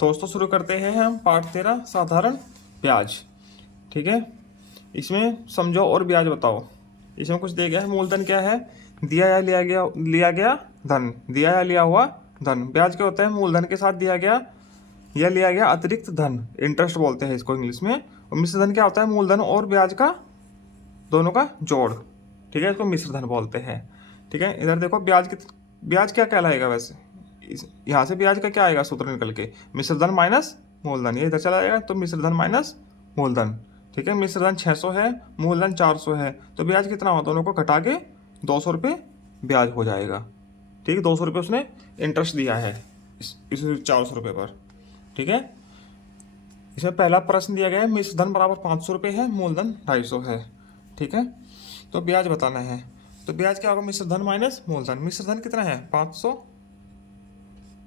दोस्तों शुरू करते हैं हम पाठ 13 साधारण ब्याज। ठीक है, इसमें समझो और ब्याज बताओ। इसमें कुछ दिया गया है। मूलधन क्या है? दिया या लिया गया धन, दिया या लिया हुआ धन। ब्याज क्या होता है? मूलधन के साथ दिया गया या लिया गया अतिरिक्त धन, इंटरेस्ट बोलते हैं इसको इंग्लिश में। और मिश्र धन क्या होता है? मूलधन और ब्याज का दोनों का जोड़। ठीक है, इसको मिश्र धन बोलते हैं। ठीक है, इधर देखो ब्याज क्या कहलाएगा वैसे? यहाँ से ब्याज का क्या आएगा सूत्र निकल के? मिश्र धन माइनस मूलधन। ये इधर चला जाएगा तो मिश्र धन माइनस मूलधन। ठीक है, मिश्र धन 600 है, मूलधन 400 है, तो ब्याज कितना हो? दोनों को घटा के 200 रुपये ब्याज हो जाएगा। ठीक है, 200 रुपये उसने इंटरेस्ट दिया है इस 400 रुपये पर। ठीक है, इसमें पहला प्रश्न दिया गया है मिश्र धन बराबर 500 रुपये है, मूलधन 250 है। ठीक है, तो ब्याज बताना है। तो ब्याज क्या होगा? मिश्र धन माइनस मूलधन। मिश्र धन कितना है? 500,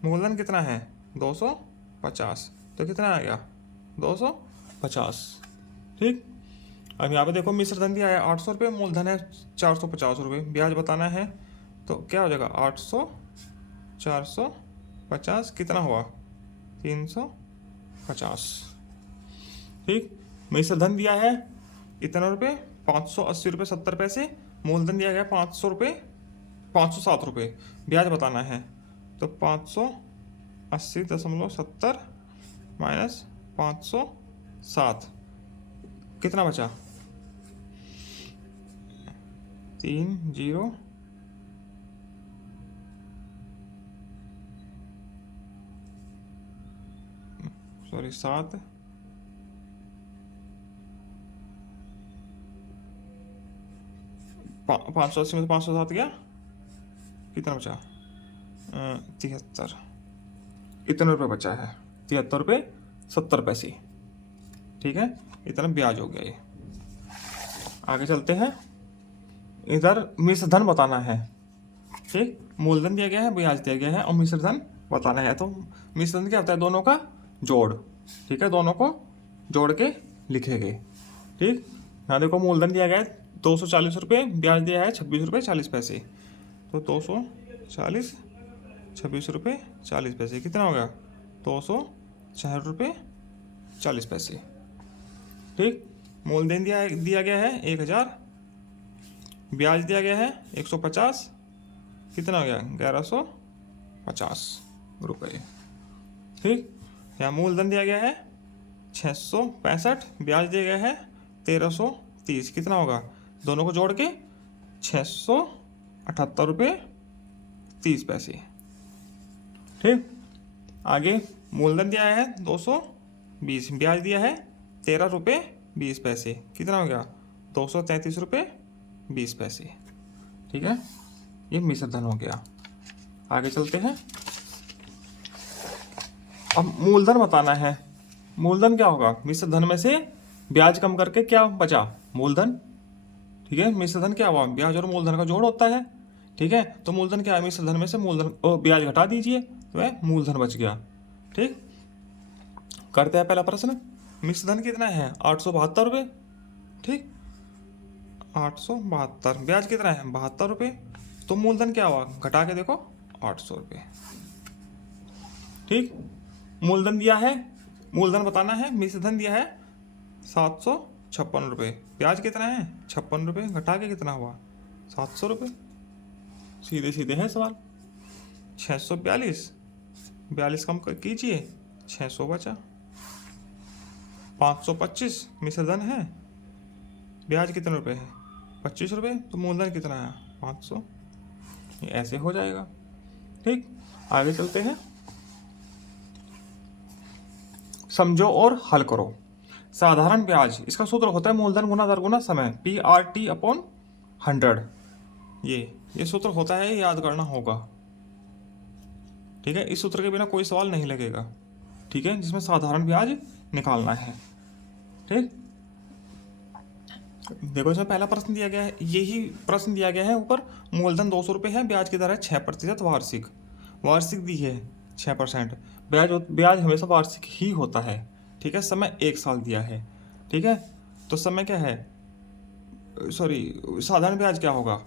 मूलधन कितना है? 250, तो कितना आ गया? 250। ठीक, अब यहाँ पे देखो मिश्र धन दिया है 800 रुपये, मूलधन है 450 रुपये। ब्याज बताना है तो क्या हो जाएगा? 800 450 कितना हुआ? 350। ठीक, मिश्र धन दिया है इतना रुपये 580 रुपये 70 पैसे, मूलधन दिया गया 500 रुपये 507 रुपये। ब्याज बताना है तो 580.70 माइनस 507 कितना बचा? 30 सॉरी 7 580 में 507 गया, कितना बचा? 73, इतने रुपये बचा है। 73 रुपये 70 पैसे। ठीक है, इतना ब्याज हो गया ये। आगे चलते हैं, इधर मिश्र धन बताना है। ठीक, मूलधन दिया गया है, ब्याज दिया गया है और मिश्र धन बताना है। तो मिश्र धन क्या होता है? दोनों का जोड़। ठीक है, दोनों को जोड़ के लिखेंगे। ठीक, यहाँ देखो मूलधन दिया गया है 240 रुपये, ब्याज दिया है 26 रुपये 40 पैसे, तो 240 26 रुपये 40 पैसे कितना हो गया? 266 रुपये 40 पैसे। ठीक, मूलधन दिया गया है 1000, ब्याज दिया गया है 150, कितना हो गया? 1150 रुपये। ठीक, यहाँ मूलधन दिया गया है 665, ब्याज दिया गया है 1330, कितना होगा? दोनों को जोड़ के 678 रुपये 30 पैसे। ठीक, आगे मूलधन दिया है 220, ब्याज दिया है 13 रुपये 20 पैसे, कितना हो गया? 233 रुपये 20 पैसे। ठीक है, ये मिश्र धन हो गया। आगे चलते हैं, अब मूलधन बताना है। मूलधन क्या होगा? मिश्र धन में से ब्याज कम करके क्या बचा? मूलधन। ठीक है, मिश्र धन क्या हुआ? ब्याज और मूलधन का जोड़ होता है। ठीक है, तो मूलधन क्या है? मिश्र धन में से मूलधन ब्याज घटा दीजिए तो वह मूलधन बच गया। ठीक, करते हैं पहला प्रश्न। मिश्र धन कितना है? 872 रुपये। ठीक, 872, ब्याज कितना है? 72 रुपये, तो मूलधन क्या हुआ? घटा के देखो 800 रुपये। ठीक, मूलधन दिया है, मूलधन बताना है। मिश्र धन दिया है 756 रुपये, ब्याज कितना है? 56 रुपये, घटा के कितना हुआ? 700 रुपये। सीधे सीधे है सवाल। 642, 42 कम कीजिए, 600 बचा। 525 मिश्र धन है, ब्याज कितने रुपये है? 25 रुपये, तो मूलधन कितना है? 500। ये ऐसे हो जाएगा। ठीक, आगे चलते हैं, समझो और हल करो। साधारण ब्याज, इसका सूत्र होता है मूलधन गुना दर गुना समय, PRT/100। ये सूत्र होता है, याद करना होगा। ठीक है, इस सूत्र के बिना कोई सवाल नहीं लगेगा। ठीक है, जिसमें साधारण ब्याज निकालना है। ठीक, देखो इसमें पहला प्रश्न दिया गया है, यही प्रश्न दिया गया है ऊपर। मूलधन 200 रुपये है, ब्याज की दर है 6% वार्षिक। वार्षिक दी है 6%। ब्याज हमेशा वार्षिक ही होता है। ठीक है, समय 1 साल दिया है। ठीक है, तो समय क्या है? सॉरी, साधारण ब्याज क्या होगा?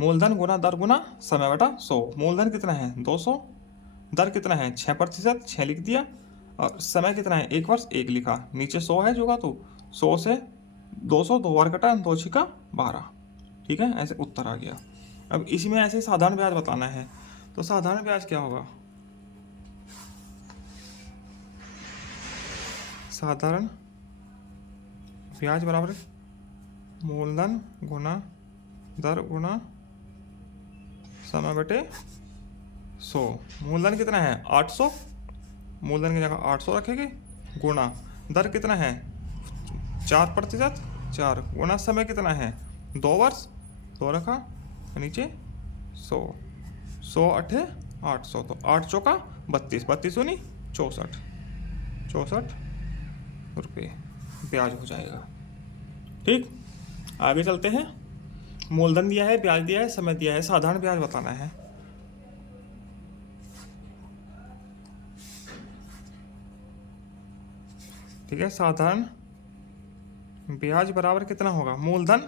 मूलधन गुना दर गुना समय बटा 100। मूलधन कितना है? 200, दर कितना है? 6%, 6 लिख दिया, और समय कितना है, 1 वर्ष 1 लिखा, नीचे 100 है जो का, तो 100 से 200 2 बार कटा, 2 छिका 12। ठीक है, ऐसे उत्तर आ गया। अब इसमें ऐसे ही साधारण ब्याज बताना है, तो साधारण ब्याज क्या होगा, साधारण ब्याज बराबर मूलधन गुना दर गुना समय बटे 100। मूलधन कितना है 800, मूलधन की जगह 800 रखेंगे, गुना दर कितना है 4%, 4 गुना समय कितना है 2 वर्ष, 2 रखा, नीचे 100, 100 अठे 800, तो 8 चौका 32, 32 नहीं 64, 64 रुपये ब्याज हो जाएगा। ठीक, आगे चलते हैं। मूलधन दिया है, ब्याज दिया है, समय दिया है, साधारण ब्याज बताना है। ठीक है, साधारण ब्याज बराबर कितना होगा, मूलधन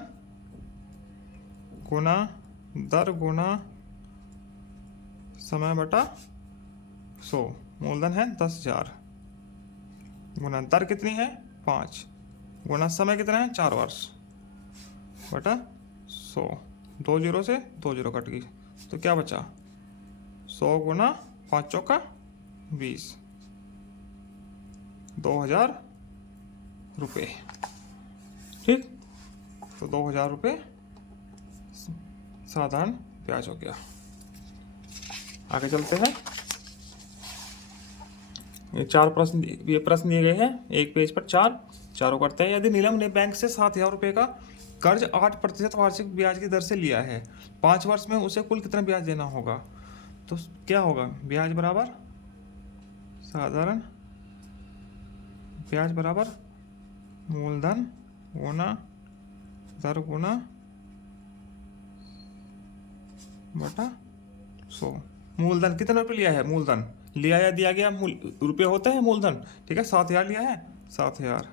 गुना दर गुना समय बटा 100। मूलधन है 10,000, गुना दर कितनी है 5, गुना समय कितना है 4 वर्ष, बटा 100। 2 जीरो से 2 जीरो कट गई, तो क्या बचा 100 गुना 5 चौका 20, 2,000 रुपये। ठीक, तो 2,000 रुपये साधारण ब्याज हो गया। आगे चलते हैं। ये 4 प्रश्न, ये प्रश्न दिए गए हैं एक पेज पर, चारों करते हैं। यदि नीलम ने बैंक से 7,000 रुपये का कर्ज 8% वार्षिक ब्याज की दर से लिया है, 5 वर्ष में उसे कुल कितना ब्याज देना होगा, तो क्या होगा, ब्याज बराबर साधारण ब्याज बराबर मूलधन गुना दर गुना बटा 100। मूलधन कितने रुपये लिया है, मूलधन लिया या दिया गया रुपये होते हैं मूलधन। ठीक है, 7,000 लिया है, 7,000।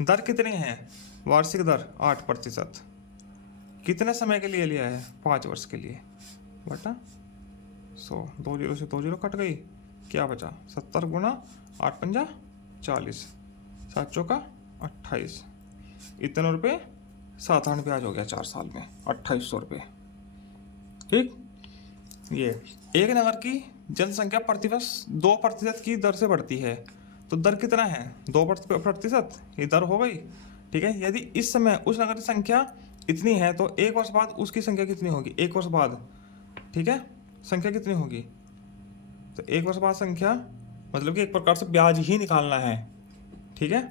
दर कितने हैं, वार्षिक दर 8%। कितने समय के लिए लिया है, 5 वर्ष के लिए, बटा 100। 2 जीरो से 2 जीरो कट गई, क्या बचा 70 गुना 8 पंजा 40, 7 चौका 28। इतने रुपये साधारण ब्याज हो गया 4 साल में, 2,800 रुपये। ठीक, ये एक नगर की जनसंख्या प्रतिवर्ष 2% की दर से बढ़ती है, तो दर कितना है 2%, ये दर हो गई। ठीक है, यदि इस समय उस नगर की संख्या इतनी है, तो 1 वर्ष बाद उसकी संख्या कितनी होगी, 1 वर्ष बाद। ठीक है, संख्या कितनी होगी, तो 1 वर्ष बाद संख्या मतलब कि एक प्रकार से ब्याज ही निकालना है। ठीक है,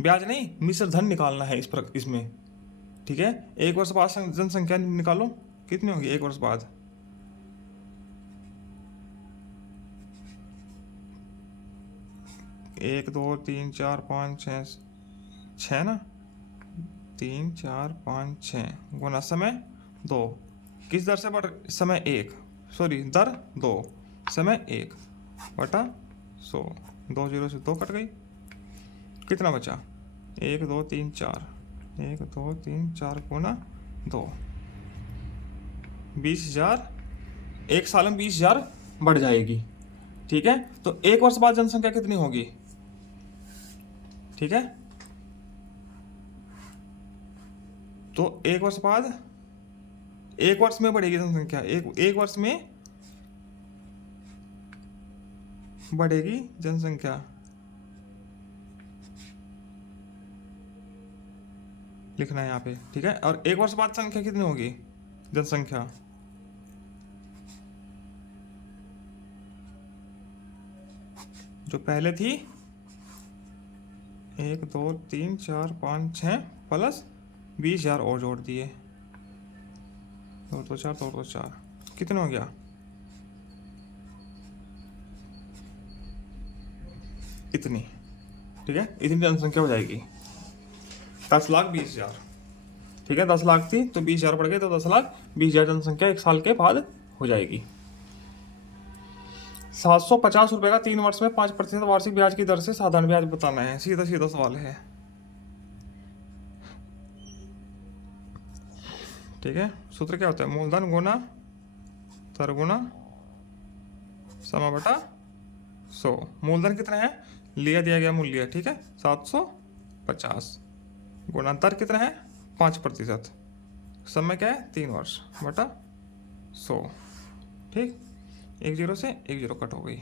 ब्याज नहीं, मिश्र धन निकालना है इसमें। ठीक है, 1 वर्ष बाद जनसंख्या निकालो, कितनी होगी 1 वर्ष बाद, एक 2 3 4 5 6 ना, 3 4 5 6 गुना समय 2, किस दर से बढ़, समय 1, सॉरी दर 2, समय 1 बटा 100। 2 जीरो से 2 कट गई, कितना बचा 1 2 3 4, 1 2 3 4 गुना 2, 20,000। 1 साल में 20,000 बढ़ जाएगी। ठीक है, तो 1 वर्ष बाद जनसंख्या कितनी होगी। ठीक है, तो 1 वर्ष बाद, 1 वर्ष में बढ़ेगी जनसंख्या, एक वर्ष में बढ़ेगी जनसंख्या। लिखना है यहाँ पे। ठीक है, और 1 वर्ष बाद संख्या कितनी होगी, जनसंख्या जो पहले थी 1 2 3 4 5 6 प्लस 20,000 और जोड़ दिए, 2 2 4 2 2 4, कितना हो गया इतनी। ठीक है, इतनी जनसंख्या हो जाएगी 10,20,000। ठीक है, 10 लाख थी तो 20,000 बढ़ गए, तो 10,20,000 जनसंख्या 1 साल के बाद हो जाएगी। 750 रुपये का 3 वर्ष में 5% वार्षिक ब्याज की दर से साधारण ब्याज बताना है। सीधा सीधा सवाल है। ठीक है, सूत्र क्या होता है, मूलधन गुना दर गुना समय बटा 100। मूलधन कितना है, लिया दिया गया मूल्य, ठीक है, 750 गुणा दर कितना है 5%, समय क्या है 3 वर्ष बटा 100, ठीक। एक जीरो से एक जीरो कट हो गई,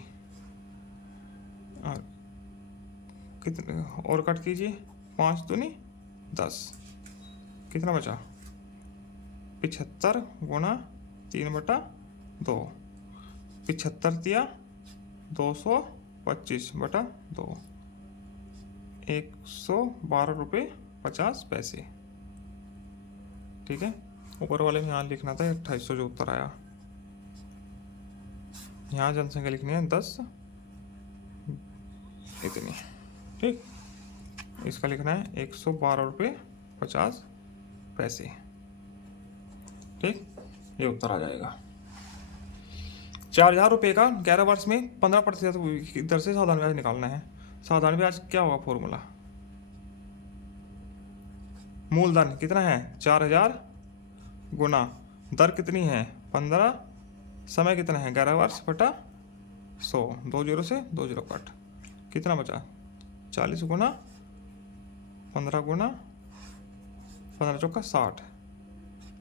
और कितने और कट कीजिए, 5 दूनी 10, कितना बचा 75 गुणा 3/2, 75 दिया 225 बटा 2, 112.50 रुपये, ठीक है। ऊपर वाले में यहाँ लिखना था 2800 जो उत्तर आया, यहाँ जनसंख्या लिखनी है 10 इतनी, ठीक। इसका लिखना है 112.50 रुपये, ठीक, ये उत्तर आ जाएगा। 4000 रुपये का 11 वर्ष में 15% की दर से साधारण ब्याज निकालना है। साधारण ब्याज क्या होगा फॉर्मूला, मूलधन कितना है 4000 गुना दर कितनी है 15, समय कितना है 11 वर्ष बटा 100, 2 जीरो से 2 जीरो कट, कितना बचा 40 गुना 15 गुना 15 चौका 60,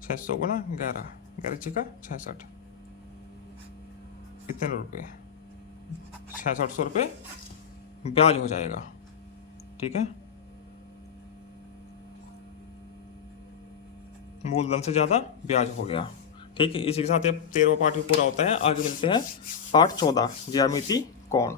600 गुना 11, 11 छिका 66, कितने रुपये 6600 रुपये ब्याज हो जाएगा, ठीक है। मूलधन से ज़्यादा ब्याज हो गया, ठीक है। इसी के साथ अब 13वां पार्ट भी पूरा होता है। आगे मिलते हैं पार्ट 14 ज्यामिति कोण।